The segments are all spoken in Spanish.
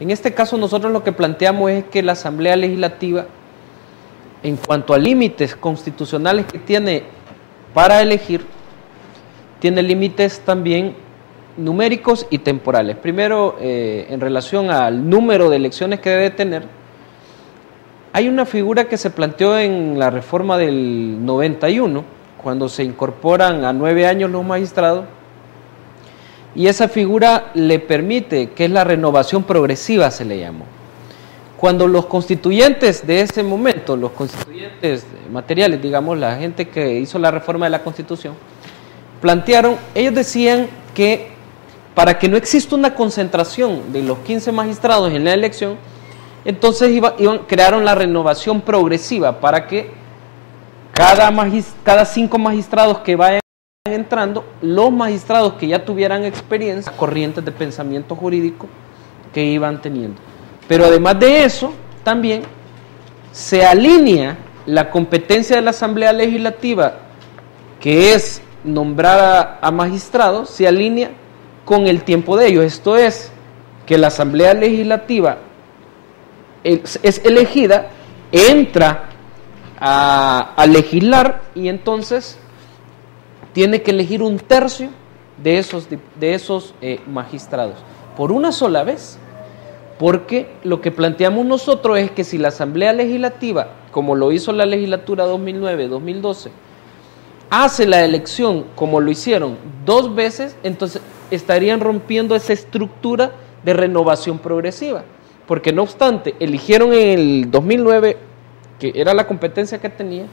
En este caso nosotros lo que planteamos es que la Asamblea Legislativa, en cuanto a límites constitucionales que tiene para elegir, tiene límites también numéricos y temporales. Primero, en relación al número de elecciones que debe tener, hay una figura que se planteó en la reforma del 91, cuando se incorporan a 9 años los magistrados, y esa figura le permite, que es la renovación progresiva, se le llamó. Cuando los constituyentes de ese momento, los constituyentes materiales, digamos, la gente que hizo la reforma de la Constitución, plantearon, ellos decían que para que no exista una concentración de los 15 magistrados en la elección, entonces crearon la renovación progresiva para que cada 5 magistrados que vayan entrando, los magistrados que ya tuvieran experiencia, corrientes de pensamiento jurídico que iban teniendo. Pero además de eso, también se alinea la competencia de la Asamblea Legislativa, que es nombrar a magistrados, se alinea con el tiempo de ellos. Esto es, que la Asamblea Legislativa es elegida, entra a legislar y entonces tiene que elegir un tercio de esos magistrados por una sola vez, porque lo que planteamos nosotros es que si la Asamblea Legislativa, como lo hizo la legislatura 2009-2012, hace la elección como lo hicieron 2 veces, entonces estarían rompiendo esa estructura de renovación progresiva, porque no obstante, eligieron en el 2009, que era la competencia que tenía,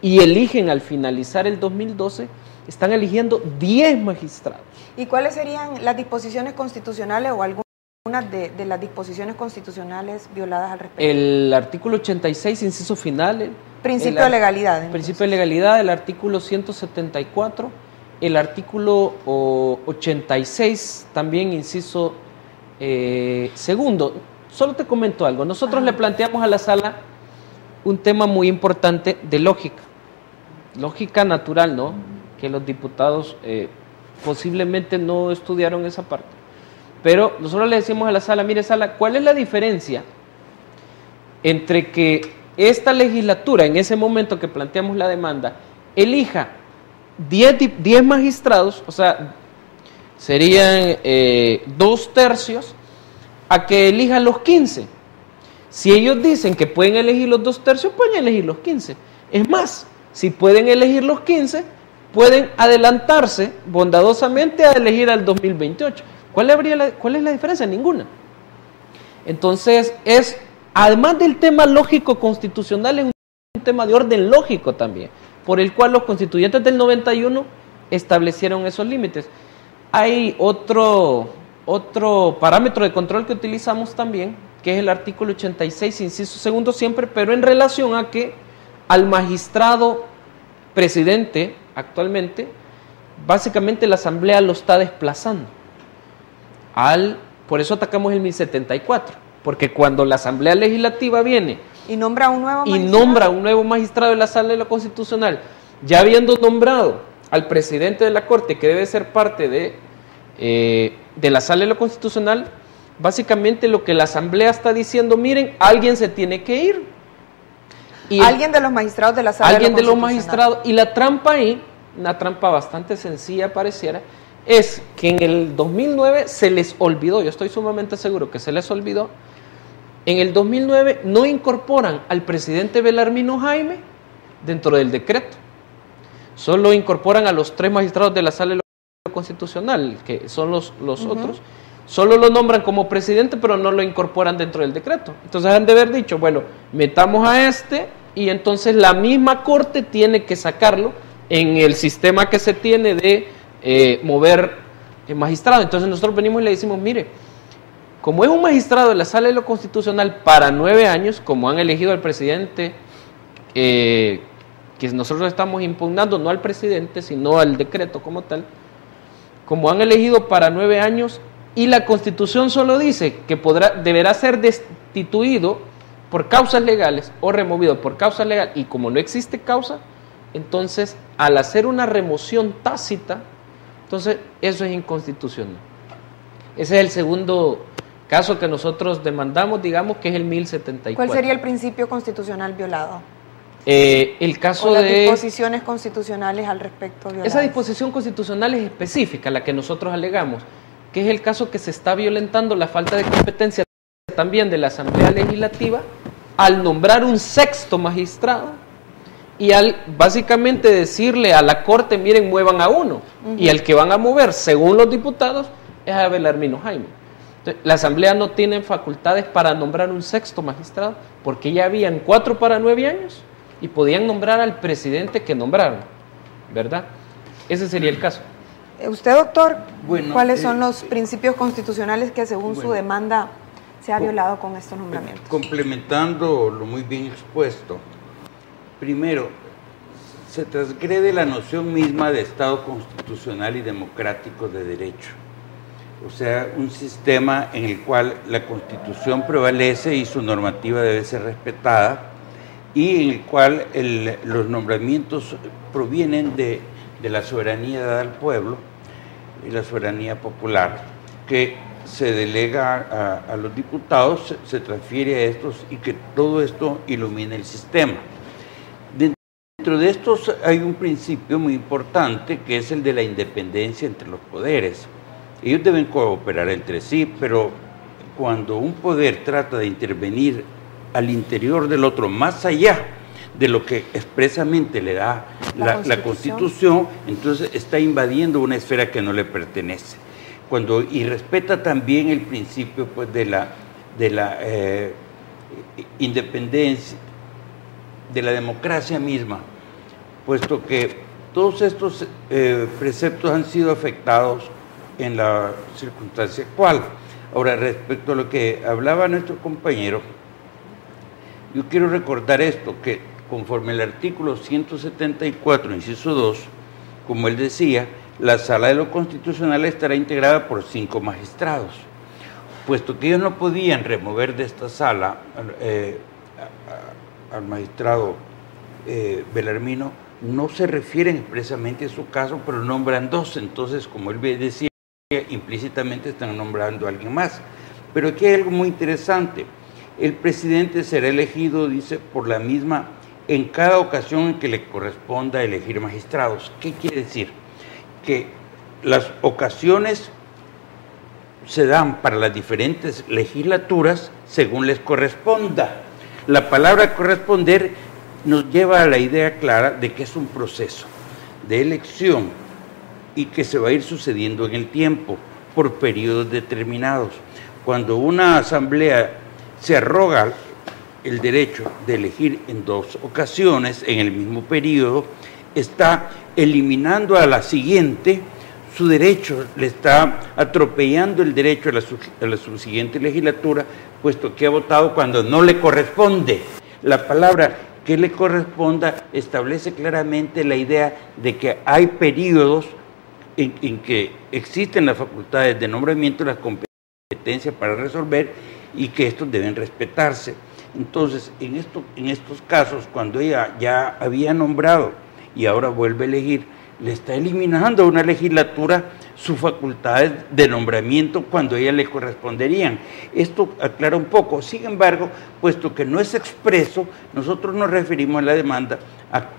y eligen al finalizar el 2012, están eligiendo 10 magistrados. ¿Y cuáles serían las disposiciones constitucionales o algunas de las disposiciones constitucionales violadas al respecto? El artículo 86, inciso final. Principio de legalidad. Entonces. Principio de legalidad, el artículo 174, el artículo 86, también inciso segundo. Solo te comento algo. Nosotros le planteamos a la sala un tema muy importante de lógica natural, ¿no? Que los diputados posiblemente no estudiaron esa parte. Pero nosotros le decimos a la sala, mire sala, ¿cuál es la diferencia entre que esta legislatura, en ese momento que planteamos la demanda, elija 10 magistrados, o sea, serían 2/3, a que elijan los 15? Si ellos dicen que pueden elegir los 2/3, pueden elegir los 15. Es más, si pueden elegir los 15, pueden adelantarse bondadosamente a elegir al 2028. ¿Cuál es la diferencia? Ninguna. Entonces, además del tema lógico constitucional, es un tema de orden lógico también, por el cual los constituyentes del 91 establecieron esos límites. Hay otro parámetro de control que utilizamos también, que es el artículo 86, inciso segundo siempre, pero en relación a que al magistrado presidente actualmente, básicamente la Asamblea lo está desplazando. Por eso atacamos el 1074, porque cuando la Asamblea Legislativa viene y nombra un nuevo magistrado de la Sala de lo Constitucional, ya habiendo nombrado al presidente de la Corte, que debe ser parte de la Sala de lo Constitucional, básicamente lo que la Asamblea está diciendo, miren, alguien se tiene que ir. Alguien de los magistrados de la Sala de lo Constitucional. Alguien de los magistrados. Y la trampa ahí, una trampa bastante sencilla pareciera, es que en el 2009 se les olvidó, yo estoy sumamente seguro que se les olvidó, en el 2009 no incorporan al presidente Belarmino Jaime dentro del decreto, solo incorporan a los 3 magistrados de la Sala de lo Constitucional, que son los otros, solo lo nombran como presidente, pero no lo incorporan dentro del decreto. Entonces han de haber dicho, bueno, metamos a y entonces la misma Corte tiene que sacarlo en el sistema que se tiene de mover magistrado. Entonces nosotros venimos y le decimos, mire, como es un magistrado de la Sala de lo Constitucional para 9 años, como han elegido al presidente, que nosotros estamos impugnando, no al presidente, sino al decreto como tal, como han elegido para 9 años, y la Constitución solo dice que deberá ser destituido por causas legales o removido por causas legales, y como no existe causa, entonces al hacer una remoción tácita, entonces eso es inconstitucional. Ese es el segundo caso que nosotros demandamos, digamos que es el 1074. ¿Cuál sería el principio constitucional violado? El caso o las de... disposiciones constitucionales al respecto violadas. Esa disposición constitucional es específica, la que nosotros alegamos, que es el caso que se está violentando la falta de competencia también de la Asamblea Legislativa al nombrar un sexto magistrado y al básicamente decirle a la Corte, miren, muevan a uno, y al que van a mover, según los diputados, es a Belarmino Jaime. Entonces, la Asamblea no tiene facultades para nombrar un sexto magistrado, porque ya habían 4 para 9 años, y podían nombrar al presidente que nombraron, ¿verdad? Ese sería el caso. Usted, doctor, bueno, ¿cuáles son los principios constitucionales que según su demanda se ha violado con estos nombramientos? Complementando lo muy bien expuesto, primero, se transgrede la noción misma de Estado constitucional y democrático de derecho. O sea, un sistema en el cual la Constitución prevalece y su normativa debe ser respetada, y en el cual los nombramientos provienen de la soberanía dada al pueblo y la soberanía popular, que se delega a los diputados, se transfiere a estos y que todo esto ilumina el sistema. Dentro de estos hay un principio muy importante que es el de la independencia entre los poderes. Ellos deben cooperar entre sí, pero cuando un poder trata de intervenir al interior del otro, más allá de lo que expresamente le da la Constitución, entonces está invadiendo una esfera que no le pertenece. Y respeta también el principio pues, de la independencia, de la democracia misma, puesto que todos estos preceptos han sido afectados en la circunstancia actual. Ahora, respecto a lo que hablaba nuestro compañero, yo quiero recordar esto, que conforme el artículo 174, inciso 2, como él decía, la Sala de lo Constitucional estará integrada por 5 magistrados. Puesto que ellos no podían remover de esta sala al magistrado Belarmino, no se refieren expresamente a su caso, pero nombran 2. Entonces, como él decía, implícitamente están nombrando a alguien más. Pero aquí hay algo muy interesante. El presidente será elegido, dice, por la misma en cada ocasión en que le corresponda elegir magistrados. ¿Qué quiere decir? Que las ocasiones se dan para las diferentes legislaturas según les corresponda. La palabra corresponder nos lleva a la idea clara de que es un proceso de elección y que se va a ir sucediendo en el tiempo por periodos determinados. Cuando una asamblea se arroga el derecho de elegir en 2 ocasiones en el mismo periodo, está eliminando a la siguiente su derecho, le está atropellando el derecho a la subsiguiente legislatura, puesto que ha votado cuando no le corresponde. La palabra que le corresponda establece claramente la idea de que hay periodos en que existen las facultades de nombramiento y las competencias para resolver, y que estos deben respetarse. Entonces, en estos casos, cuando ella ya había nombrado y ahora vuelve a elegir, le está eliminando a una legislatura sus facultades de nombramiento cuando a ella le corresponderían. Esto aclara un poco. Sin embargo, puesto que no es expreso, nosotros nos referimos en la demanda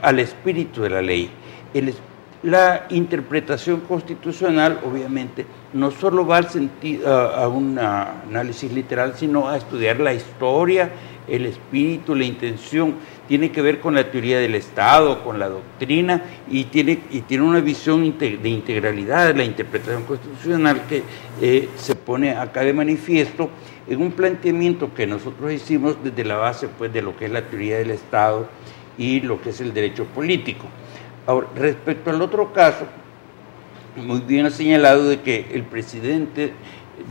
al espíritu de la ley. La interpretación constitucional, obviamente, no solo va a un análisis literal, sino a estudiar la historia, el espíritu, la intención. Tiene que ver con la teoría del Estado, con la doctrina, y tiene una visión de integralidad de la interpretación constitucional que se pone acá de manifiesto en un planteamiento que nosotros hicimos desde la base pues, de lo que es la teoría del Estado y lo que es el derecho político. Ahora, respecto al otro caso, muy bien ha señalado de que el presidente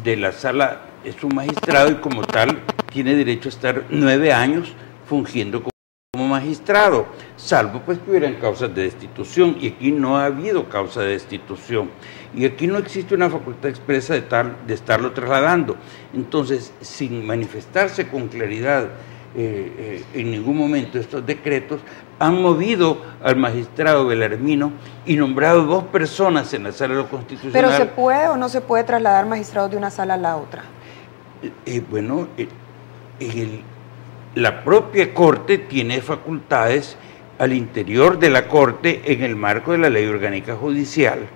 de la sala es un magistrado y como tal tiene derecho a estar 9 años fungiendo como magistrado, salvo pues que hubieran causas de destitución, y aquí no ha habido causa de destitución, y aquí no existe una facultad expresa de estarlo trasladando. Entonces, sin manifestarse con claridad en ningún momento estos decretos, han movido al magistrado Belarmino y nombrado 2 personas en la sala de lo constitucional. ¿Pero se puede o no se puede trasladar magistrados de una sala a la otra? Bueno, la propia Corte tiene facultades al interior de la Corte, en el marco de la Ley Orgánica Judicial,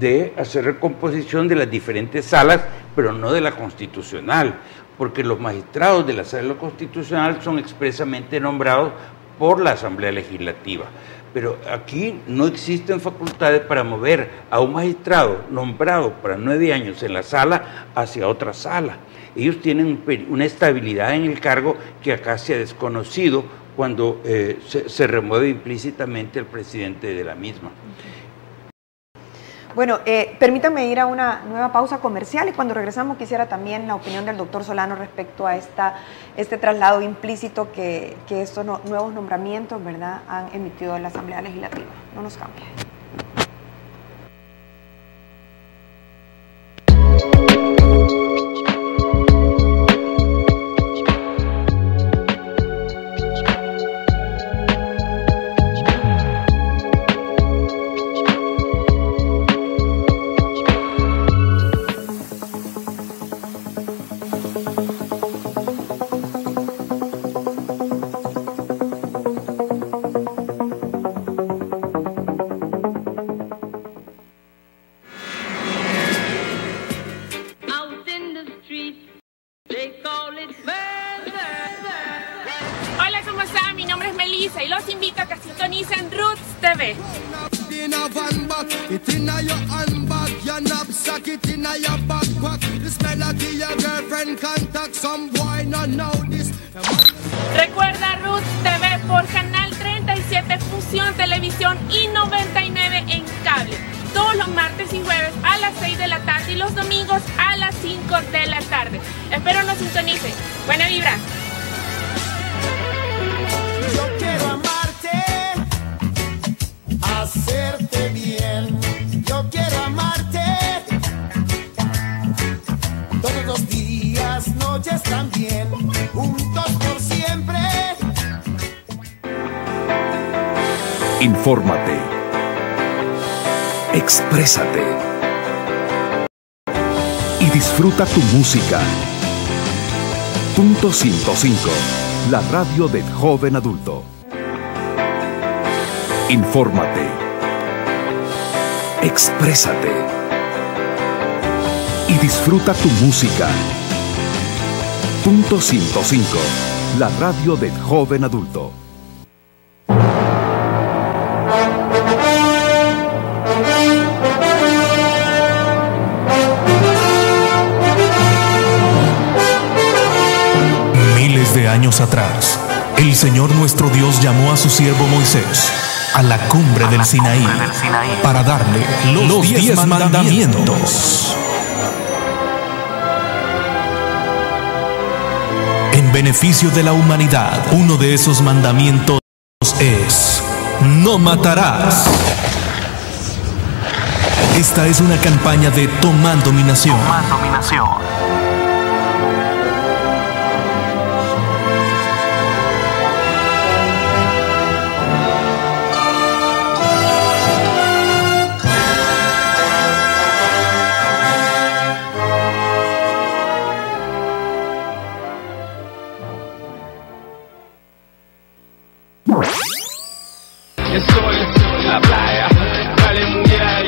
de hacer recomposición de las diferentes salas, pero no de la constitucional, porque los magistrados de la sala constitucional son expresamente nombrados por la Asamblea Legislativa. Pero aquí no existen facultades para mover a un magistrado nombrado para 9 años en la sala hacia otra sala. Ellos tienen una estabilidad en el cargo que acá se ha desconocido cuando se remueve implícitamente el presidente de la misma. Bueno, permítanme ir a una nueva pausa comercial y cuando regresamos quisiera también la opinión del doctor Solano respecto a este traslado implícito que estos nuevos nombramientos, ¿verdad?, han emitido en la Asamblea Legislativa. No nos cambie. Recuerda Roots TV por Canal 37 Fusión Televisión y 99 en cable. Todos los martes y jueves a las 6 de la tarde y los domingos a las 5 de la tarde. Espero nos sintonicen. Buena vibra. Yo quiero amarte, hacerte bien. Yo quiero amarte todos los días, noches también, juntos por siempre. Infórmate. Exprésate. Y disfruta tu música. Punto 105. La radio del joven adulto. Infórmate. Exprésate. Y disfruta tu música. Punto 105. La radio del joven adulto. Miles de años atrás, el Señor nuestro Dios llamó a su siervo Moisés a la cumbre del Sinaí para darle los 10 mandamientos. En beneficio de la humanidad, uno de esos mandamientos es: no matarás. Esta es una campaña de Tomando mi Nación. Estoy en la playa, dale mujer,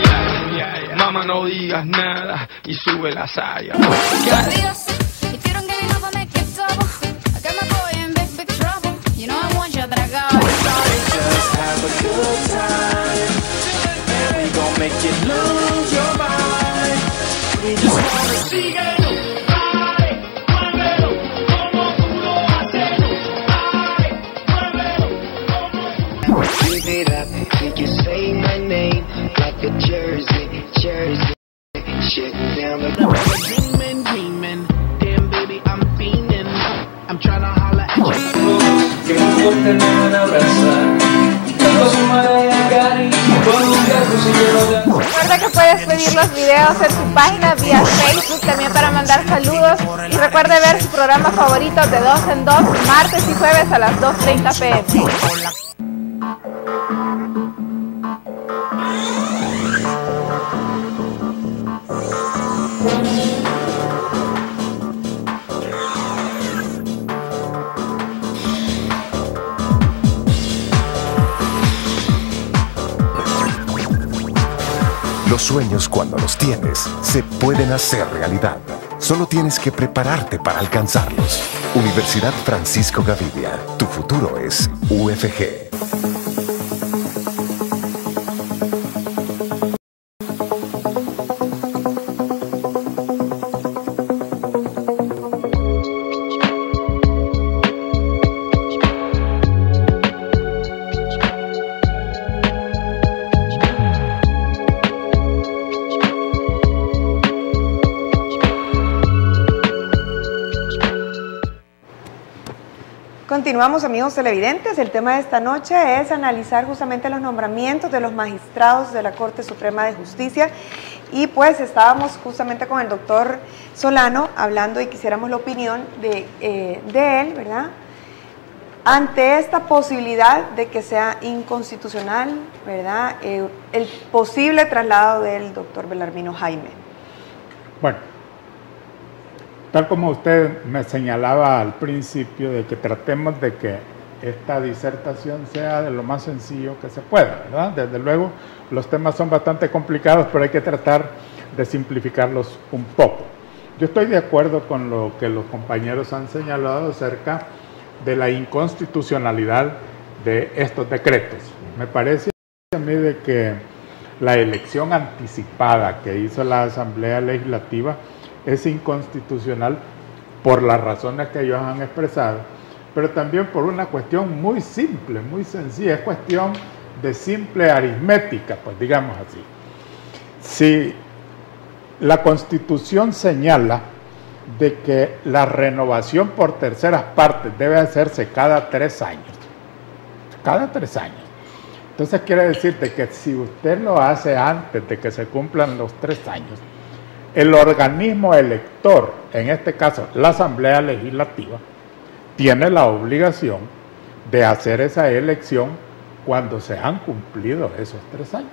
mamá no digas nada y sube la saya. Recuerda que puedes pedir los videos en tu página vía Facebook, también para mandar saludos. Y recuerde ver su programa favorito de 2 en 2, martes y jueves a las 2:30 p.m. Los sueños, cuando los tienes, se pueden hacer realidad. Solo tienes que prepararte para alcanzarlos. Universidad Francisco Gavidia. Tu futuro es UFG. Continuamos, amigos televidentes. El tema de esta noche es analizar justamente los nombramientos de los magistrados de la Corte Suprema de Justicia. Y pues estábamos justamente con el doctor Solano hablando y quisiéramos la opinión de él, ¿verdad? Ante esta posibilidad de que sea inconstitucional, ¿verdad? El posible traslado del doctor Belarmino Jaime. Bueno, tal como usted me señalaba al principio, de que tratemos de que esta disertación sea de lo más sencillo que se pueda, ¿verdad? Desde luego, los temas son bastante complicados, pero hay que tratar de simplificarlos un poco. Yo estoy de acuerdo con lo que los compañeros han señalado acerca de la inconstitucionalidad de estos decretos. Me parece a mí de que la elección anticipada que hizo la Asamblea Legislativa es inconstitucional por las razones que ellos han expresado, pero también por una cuestión muy simple, muy sencilla, es cuestión de simple aritmética, pues digamos así. Si la Constitución señala de que la renovación por terceras partes debe hacerse cada 3 años, entonces quiere decir de que si usted lo hace antes de que se cumplan los 3 años, el organismo elector, en este caso la Asamblea Legislativa, tiene la obligación de hacer esa elección cuando se han cumplido esos 3 años.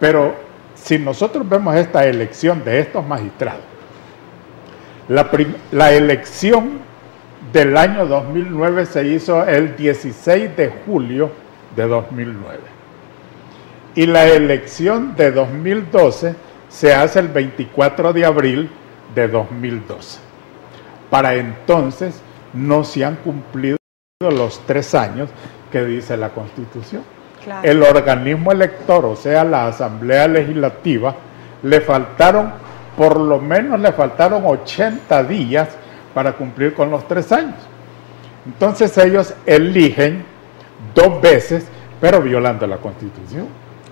Pero si nosotros vemos esta elección de estos magistrados, la elección del año 2009 se hizo el 16 de julio de 2009 y la elección de 2012 se hace el 24 de abril de 2012. Para entonces no se han cumplido los 3 años que dice la Constitución. Claro. El organismo elector, o sea, la Asamblea Legislativa, por lo menos le faltaron 80 días para cumplir con los 3 años. Entonces ellos eligen 2 veces, pero violando la Constitución.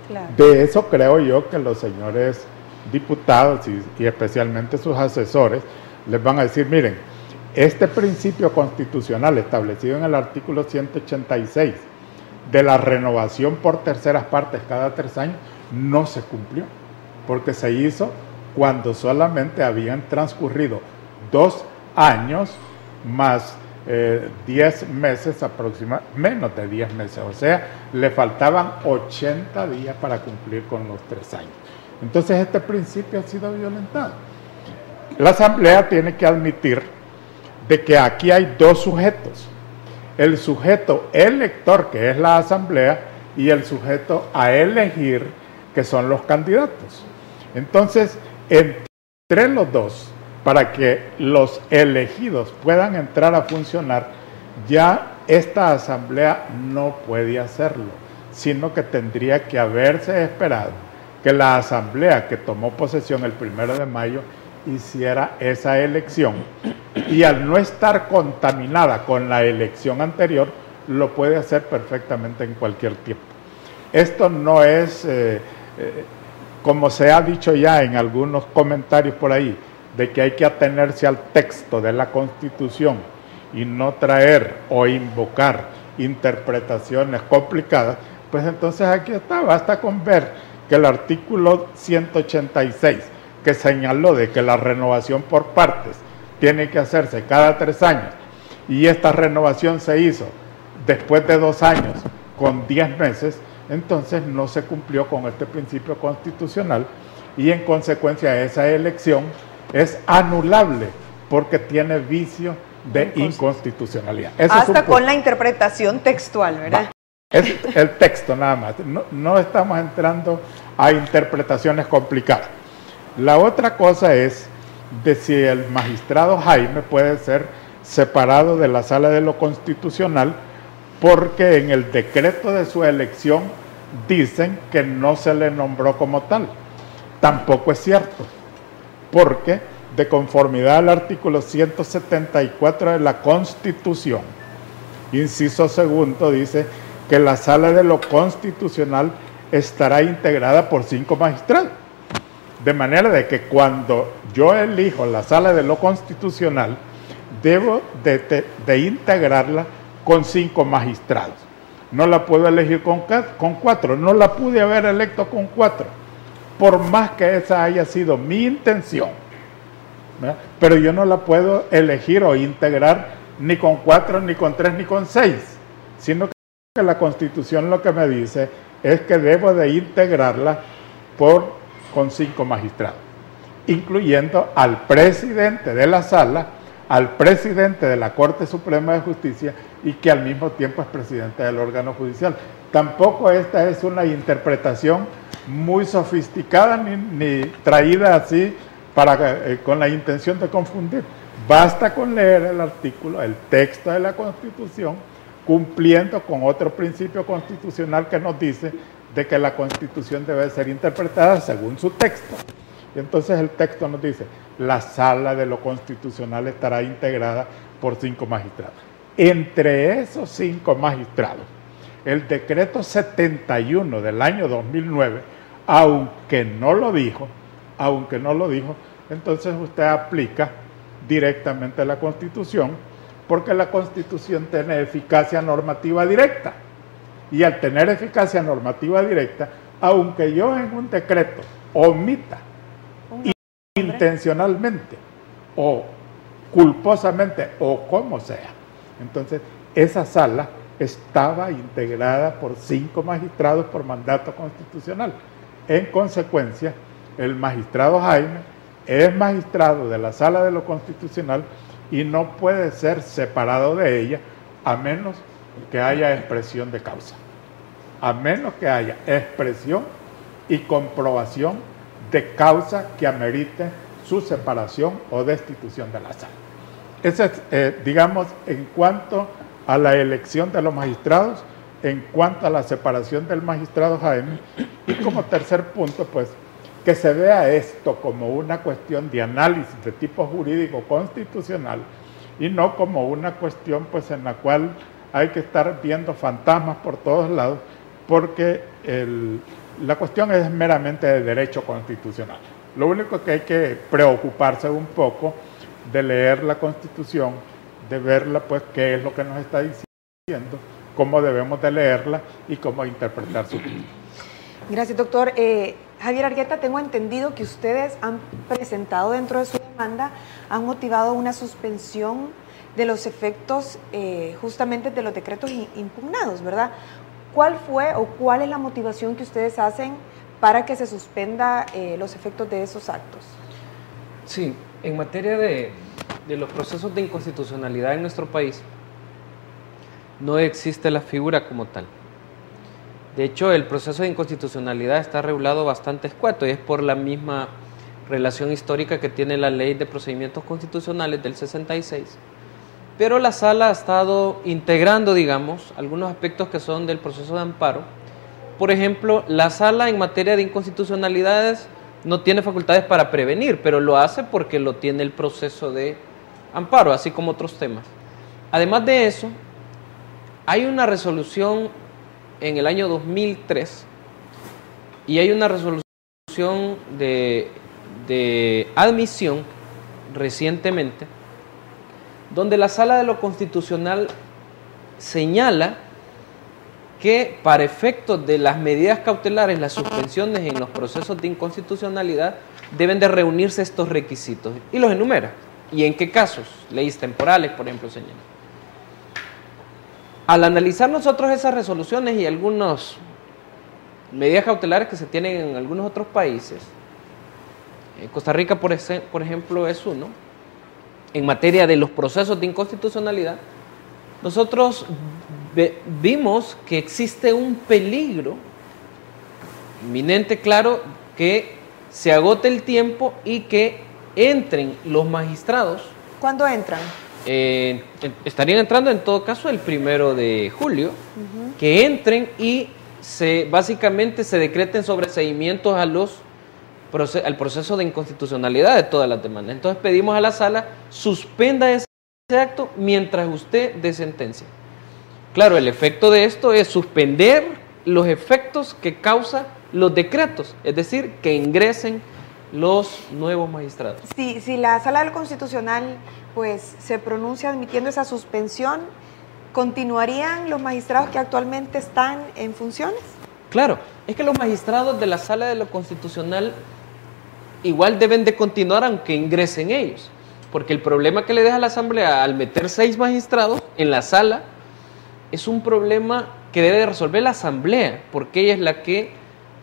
Claro. De eso creo yo que los señores diputados y especialmente sus asesores les van a decir, miren, este principio constitucional establecido en el artículo 186 de la renovación por terceras partes cada 3 años no se cumplió, porque se hizo cuando solamente habían transcurrido 2 años más 10 meses aproximadamente, menos de 10 meses, o sea, le faltaban 80 días para cumplir con los 3 años. Entonces este principio ha sido violentado. La Asamblea tiene que admitir de que aquí hay 2 sujetos. El sujeto elector, que es la Asamblea, y el sujeto a elegir, que son los candidatos. Entonces, entre los 2, para que los elegidos puedan entrar a funcionar, ya esta Asamblea no puede hacerlo, sino que tendría que haberse esperado que la Asamblea que tomó posesión el 1 de mayo hiciera esa elección, y al no estar contaminada con la elección anterior, lo puede hacer perfectamente en cualquier tiempo. Esto no es, como se ha dicho ya en algunos comentarios por ahí, de que hay que atenerse al texto de la Constitución y no traer o invocar interpretaciones complicadas, pues entonces aquí está, basta con ver que el artículo 186, que señaló de que la renovación por partes tiene que hacerse cada 3 años, y esta renovación se hizo después de 2 años con 10 meses, entonces no se cumplió con este principio constitucional, y en consecuencia esa elección es anulable porque tiene vicio de inconstitucionalidad. Hasta con la interpretación textual, ¿verdad? Es el texto nada más. No estamos entrando a interpretaciones complicadas. La otra cosa es de si el magistrado Jaime puede ser separado de la Sala de lo Constitucional, porque en el decreto de su elección dicen que no se le nombró como tal. Tampoco es cierto, porque de conformidad al artículo 174 de la Constitución, inciso segundo, dice que la Sala de lo Constitucional estará integrada por 5 magistrados. De manera de que cuando yo elijo la Sala de lo Constitucional, debo de integrarla con 5 magistrados. No la puedo elegir con 4, no la pude haber electo con 4, por más que esa haya sido mi intención, ¿verdad? Pero yo no la puedo elegir o integrar ni con 4, ni con 3, ni con 6, sino que la Constitución lo que me dice es que debo de integrarla con 5 magistrados, incluyendo al presidente de la Sala, al presidente de la Corte Suprema de Justicia y que al mismo tiempo es presidente del órgano judicial. Tampoco esta es una interpretación muy sofisticada ni traída así con la intención de confundir. Basta con leer el artículo, el texto de la Constitución, cumpliendo con otro principio constitucional que nos dice de que la Constitución debe ser interpretada según su texto. Y entonces el texto nos dice, la Sala de lo Constitucional estará integrada por 5 magistrados. Entre esos 5 magistrados, el decreto 71 del año 2009, aunque no lo dijo, entonces usted aplica directamente la Constitución, porque la Constitución tiene eficacia normativa directa. Y al tener eficacia normativa directa, aunque yo en un decreto omita intencionalmente o culposamente o como sea, entonces esa sala estaba integrada por 5 magistrados por mandato constitucional. En consecuencia, el magistrado Jaime es magistrado de la Sala de lo Constitucional y no puede ser separado de ella a menos que haya expresión de causa, a menos que haya expresión y comprobación de causa que amerite su separación o destitución de la sala. Eso es, digamos, en cuanto a la elección de los magistrados, en cuanto a la separación del magistrado Jaime, y como tercer punto, pues, que se vea esto como una cuestión de análisis de tipo jurídico constitucional y no como una cuestión, pues, en la cual hay que estar viendo fantasmas por todos lados, porque la cuestión es meramente de derecho constitucional. Lo único que hay que preocuparse un poco de leer la Constitución, de verla, pues, qué es lo que nos está diciendo, cómo debemos de leerla y cómo interpretar su título. Gracias, doctor. Javier Argueta, tengo entendido que ustedes han presentado dentro de su demanda, han motivado una suspensión de los efectos justamente de los decretos impugnados, ¿verdad? ¿Cuál fue o cuál es la motivación que ustedes hacen para que se suspenda los efectos de esos actos? Sí, en materia de los procesos de inconstitucionalidad en nuestro país, no existe la figura como tal. De hecho, el proceso de inconstitucionalidad está regulado bastante escueto y es por la misma relación histórica que tiene la Ley de Procedimientos Constitucionales del 66. Pero la Sala ha estado integrando, digamos, algunos aspectos que son del proceso de amparo. Por ejemplo, la Sala en materia de inconstitucionalidades no tiene facultades para prevenir, pero lo hace porque lo tiene el proceso de amparo, así como otros temas. Además de eso, hay una resolución en el año 2003 y hay una resolución de admisión recientemente donde la Sala de lo Constitucional señala que para efectos de las medidas cautelares, las suspensiones en los procesos de inconstitucionalidad deben de reunirse estos requisitos y los enumera. ¿Y en qué casos? Leyes temporales, por ejemplo, señala. Al analizar nosotros esas resoluciones y algunas medidas cautelares que se tienen en algunos otros países, Costa Rica, por ejemplo, es uno, en materia de los procesos de inconstitucionalidad, nosotros vimos que existe un peligro inminente, claro, que se agote el tiempo y que entren los magistrados. ¿Cuándo entran? Estarían entrando en todo caso el 1 de julio, que entren y básicamente se decreten sobreseimientos al proceso de inconstitucionalidad de todas las demandas. Entonces pedimos a la sala, suspenda ese acto mientras usted dé sentencia. Claro, el efecto de esto es suspender los efectos que causa los decretos, es decir, que ingresen los nuevos magistrados. Si la Sala del Constitucional pues se pronuncia admitiendo esa suspensión, ¿continuarían los magistrados que actualmente están en funciones? Claro, es que los magistrados de la Sala de lo Constitucional igual deben de continuar aunque ingresen ellos, porque el problema que le deja la Asamblea al meter 6 magistrados en la sala es un problema que debe de resolver la Asamblea, porque ella es la que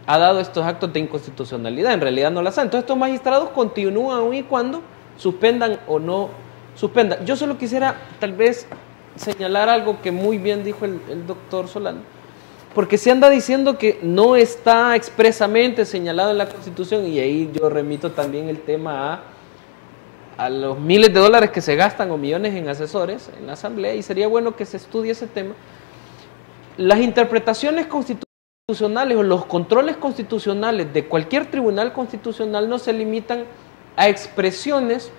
ha dado estos actos de inconstitucionalidad, en realidad no la sala. Entonces estos magistrados continúan aun y cuando suspendan o no suspendan. Yo solo quisiera tal vez señalar algo que muy bien dijo el doctor Solano, porque se anda diciendo que no está expresamente señalado en la Constitución, y ahí yo remito también el tema a los miles de dólares que se gastan o millones en asesores en la Asamblea, y sería bueno que se estudie ese tema. Las interpretaciones constitucionales o los controles constitucionales de cualquier tribunal constitucional no se limitan a expresiones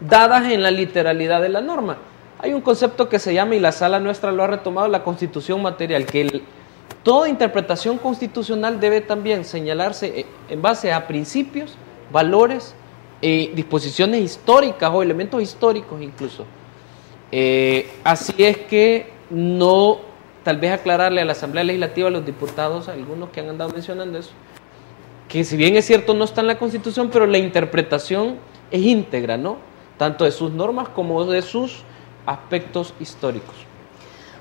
dadas en la literalidad de la norma. Hay un concepto que se llama, y la sala nuestra lo ha retomado, la constitución material, que toda interpretación constitucional debe también señalarse en base a principios, valores, disposiciones históricas o elementos históricos incluso. Así es que no, tal vez aclararle a la Asamblea Legislativa, a los diputados, a algunos que han andado mencionando eso, que si bien es cierto no está en la Constitución, pero la interpretación es íntegra, ¿no? Tanto de sus normas como de sus aspectos históricos.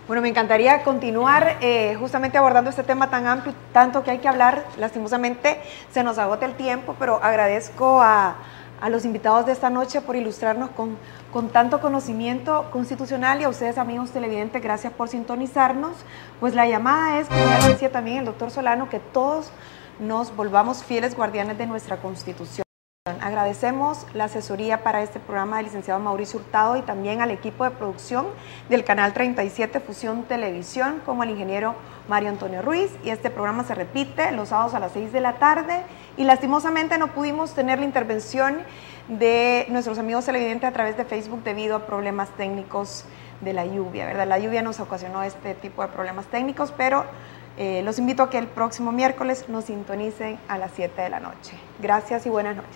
Bueno, me encantaría continuar justamente abordando este tema tan amplio, tanto que hay que hablar. Lastimosamente se nos agota el tiempo, pero agradezco a los invitados de esta noche por ilustrarnos con tanto conocimiento constitucional, y a ustedes, amigos televidentes, gracias por sintonizarnos. Pues la llamada es, como ya lo decía también el doctor Solano, que todos nos volvamos fieles guardianes de nuestra Constitución. Agradecemos la asesoría para este programa del licenciado Mauricio Hurtado y también al equipo de producción del Canal 37 Fusión Televisión, como el ingeniero Mario Antonio Ruiz. Y este programa se repite los sábados a las 6 de la tarde, y lastimosamente no pudimos tener la intervención de nuestros amigos televidentes a través de Facebook debido a problemas técnicos de la lluvia, ¿verdad? La lluvia nos ocasionó este tipo de problemas técnicos, pero los invito a que el próximo miércoles nos sintonicen a las 7 de la noche. Gracias y buenas noches.